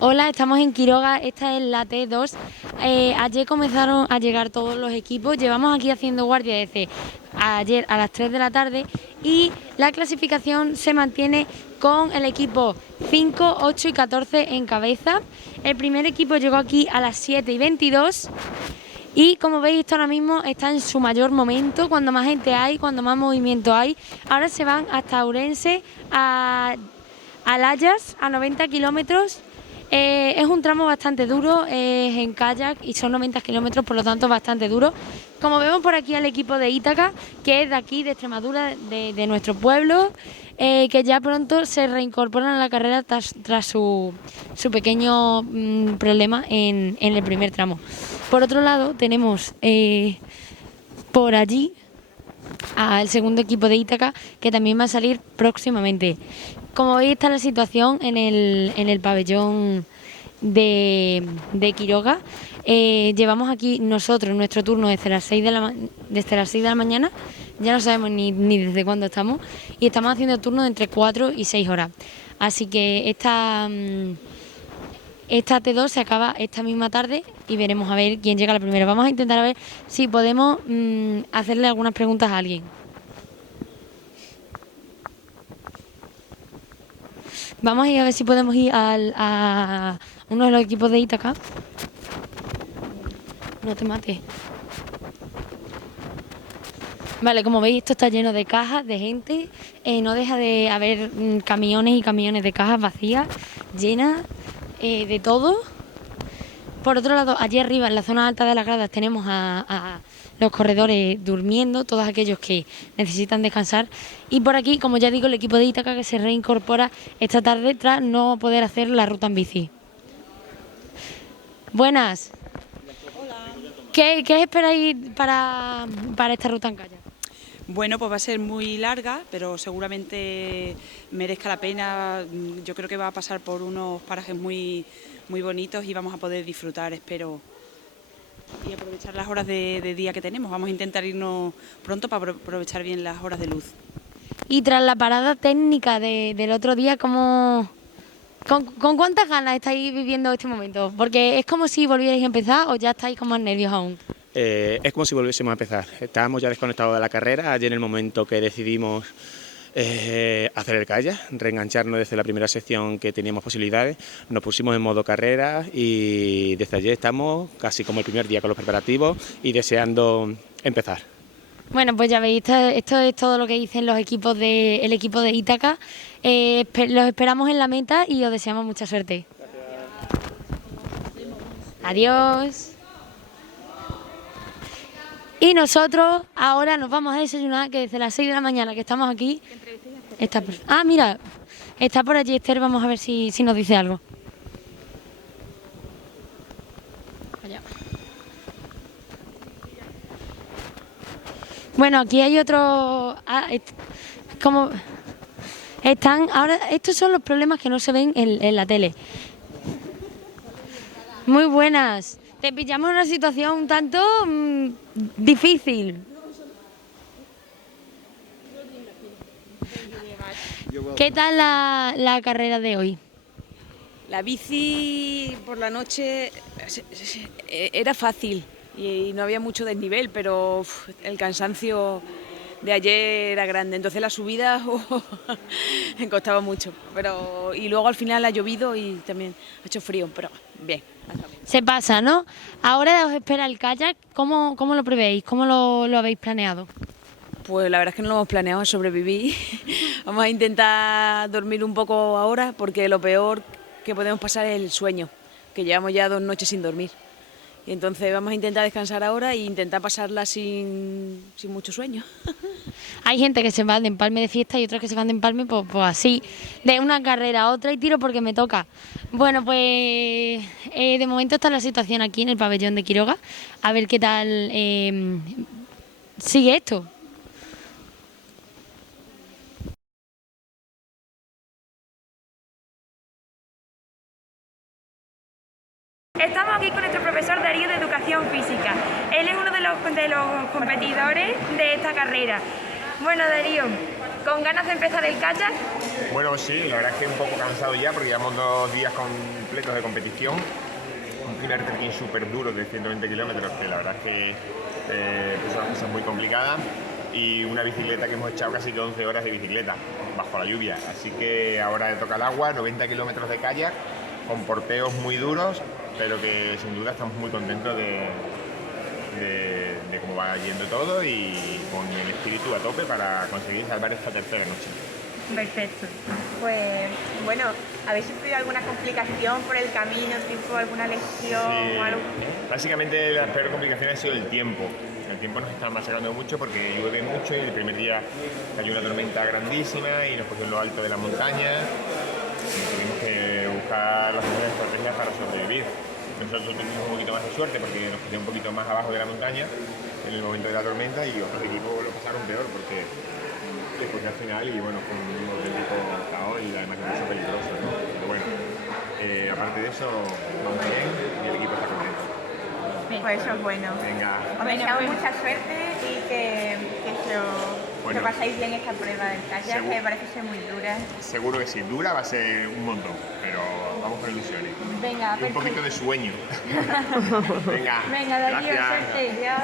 Hola, estamos en Quiroga, esta es la T2. Ayer comenzaron a llegar todos los equipos, llevamos aquí haciendo guardia desde ayer a las 3 de la tarde y la clasificación se mantiene con el equipo 5, 8 y 14 en cabeza. El primer equipo llegó aquí a las 7:22 y como veis esto ahora mismo está en su mayor momento, cuando más gente hay, cuando más movimiento hay. Ahora se van hasta Ourense, a Layas, a 90 kilómetros. Es un tramo bastante duro, es en kayak y son 90 kilómetros, por lo tanto bastante duro. Como vemos por aquí al equipo de Ítaca, que es de aquí, de Extremadura, de nuestro pueblo, que ya pronto se reincorporan a la carrera tras su pequeño problema en el primer tramo. Por otro lado tenemos por allí al segundo equipo de Ítaca, que también va a salir próximamente. Como veis está la situación en el pabellón de Quiroga. Llevamos aquí nosotros nuestro turno desde las 6 de la mañana, ya no sabemos ni desde cuándo estamos, y estamos haciendo turnos de entre 4 y 6 horas. Así que esta T2 se acaba esta misma tarde y veremos a ver quién llega la primera. Vamos a intentar a ver si podemos hacerle algunas preguntas a alguien. Vamos a ir a ver si podemos ir a uno de los equipos de Ítaca. No te mates. Vale, como veis esto está lleno de cajas, de gente. No deja de haber camiones y camiones de cajas vacías, llenas de todo. Por otro lado, allí arriba, en la zona alta de las gradas, tenemos a los corredores durmiendo, todos aquellos que necesitan descansar. Y por aquí, como ya digo, el equipo de Ítaca que se reincorpora esta tarde tras no poder hacer la ruta en bici. Buenas. ¿Qué esperáis para esta ruta en kayak? Bueno, pues va a ser muy larga, pero seguramente merezca la pena. Yo creo que va a pasar por unos parajes muy bonitos y vamos a poder disfrutar, espero, y aprovechar las horas de día que tenemos. Vamos a intentar irnos pronto para aprovechar bien las horas de luz. Y tras la parada técnica del otro día, ¿con cuántas ganas estáis viviendo este momento? Porque es como si volvierais a empezar o ya estáis con más nervios aún. Es como si volviésemos a empezar. Estábamos ya desconectados de la carrera, ayer en el momento que decidimos hacer el kayak, reengancharnos desde la primera sección que teníamos posibilidades, nos pusimos en modo carrera y desde ayer estamos casi como el primer día con los preparativos y deseando empezar. Bueno, pues ya veis, esto es todo lo que dicen el equipo de Ítaca. Los esperamos en la meta y os deseamos mucha suerte. Adiós. Y nosotros ahora nos vamos a desayunar, que desde las 6 de la mañana que estamos aquí... mira, está por allí Esther, vamos a ver si nos dice algo. Allá. Bueno, aquí hay otro... como... Están ahora... Estos son los problemas que no se ven en la tele. Muy buenas. Te pillamos en una situación un tanto difícil. ¿Qué tal la carrera de hoy? La bici por la noche era fácil y no había mucho desnivel, pero el cansancio de ayer era grande, entonces la subida me costaba mucho. Y luego al final ha llovido y también ha hecho frío, pero bien. Se pasa, ¿no? Ahora os espera el kayak. ¿Cómo lo prevéis? ¿Cómo lo habéis planeado? Pues la verdad es que no lo hemos planeado, sobrevivir. Vamos a intentar dormir un poco ahora porque lo peor que podemos pasar es el sueño, que llevamos ya 2 noches sin dormir. Y entonces vamos a intentar descansar ahora e intentar pasarla sin mucho sueño. Hay gente que se va de empalme de fiesta y otros que se van de empalme pues así, de una carrera a otra y tiro porque me toca. Bueno, pues de momento está la situación aquí en el pabellón de Quiroga. A ver qué tal sigue esto. Estamos aquí con nuestro profesor Darío de Educación Física. Él es uno de los competidores de esta carrera. Bueno, Darío, ¿Con ganas de empezar el kayak? Bueno, sí, la verdad es que un poco cansado ya porque llevamos 2 días completos de competición. Un primer trekking súper duro de 120 kilómetros, que la verdad es que puso las cosas muy complicadas. Y una bicicleta que hemos echado casi que 11 horas de bicicleta bajo la lluvia. Así que ahora le toca el agua, 90 kilómetros de kayak, con porteos muy duros, pero que sin duda estamos muy contentos de cómo va yendo todo y con el espíritu a tope para conseguir salvar esta tercera noche. Perfecto. Pues bueno, ¿habéis sufrido alguna complicación por el camino, tipo alguna lesión o algo? Básicamente la peor complicación ha sido el tiempo. El tiempo nos está machacando mucho porque llueve mucho y el primer día cayó una tormenta grandísima y nos cogió en lo alto de la montaña y tuvimos que buscar las mejores estrategias para sobrevivir. Nosotros tuvimos un poquito más de suerte porque nos cogió un poquito más abajo de la montaña en el momento de la tormenta y otros equipos lo pasaron peor porque después al final y bueno, fue un auténtico caos y además incluso peligroso, ¿no? Pero bueno, aparte de eso, vamos bien y el equipo está contento. Pues eso es bueno. Venga. Os deseamos mucha suerte y que Bueno. pasáis bien esta prueba del kayak, Seguro. que parece ser muy dura. Seguro que sí, dura va a ser un montón, pero vamos con ilusiones. Venga, Y un poquito de sueño. Venga, Venga, Darío, gracias. suerte. Ya.